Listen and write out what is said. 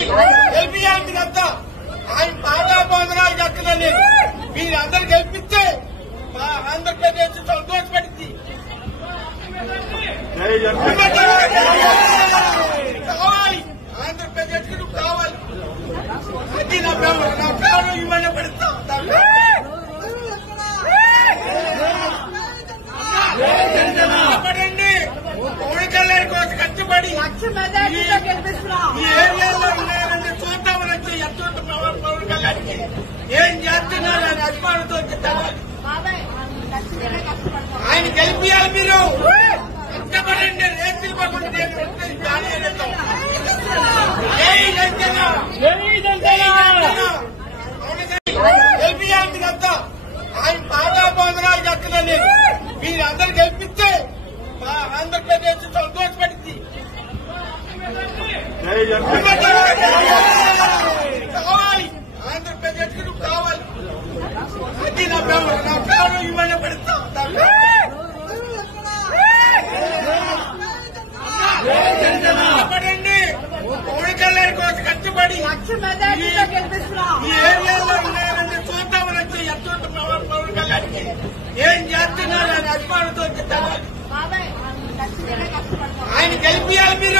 గెలిపియాలి మీరంతా. ఆయన పాదాబంధనాలు కట్టదని మీరందరూ గెలిపిస్తే మా ఆంధ్రప్రదేశ్ సంతోషపడింది. కావాలి ఆంధ్రప్రదేశ్ కు కావాలి. అది నా ప్రాణం ఇవ్వని పడతా. కష్టపడండి, పవన్ కళ్యాణ్ కోసం కష్టపడి ఈ ఏరియాలో ఉన్నారంటే చూద్దామని వచ్చి ఎంత పవన్ కళ్యాణ్కి ఏం చేస్తున్నారు అని అభిమానంతో తెలవాలి. ఆయన గెలిపియాలి. మీరు కష్టపడండి, రేతులు పడుకుంటే గెలిపియాలి మీరంతా. ఆయన పాదాబంధనాలు కట్టదని మీరందరూ గెలిపిస్తే మా ఆంధ్రప్రదేశ్ సంతోషపడింది. కావాలి ఆంధ్రప్రదేశ్ కు కావాలి. అది నా ప్రాణం ఇవ్వని పడతా. కష్టపడండి, పవన్ కళ్యాణ్ కోసం కష్టపడి ఈ ఏరియాలో ఉన్నారంటే చూద్దామని వచ్చి ఎంత పవన్ కళ్యాణ్కి ఏం చేస్తున్నారు అని అభిమానంతో తెలవాలి. ఆయన గెలిపియాలి. మీరు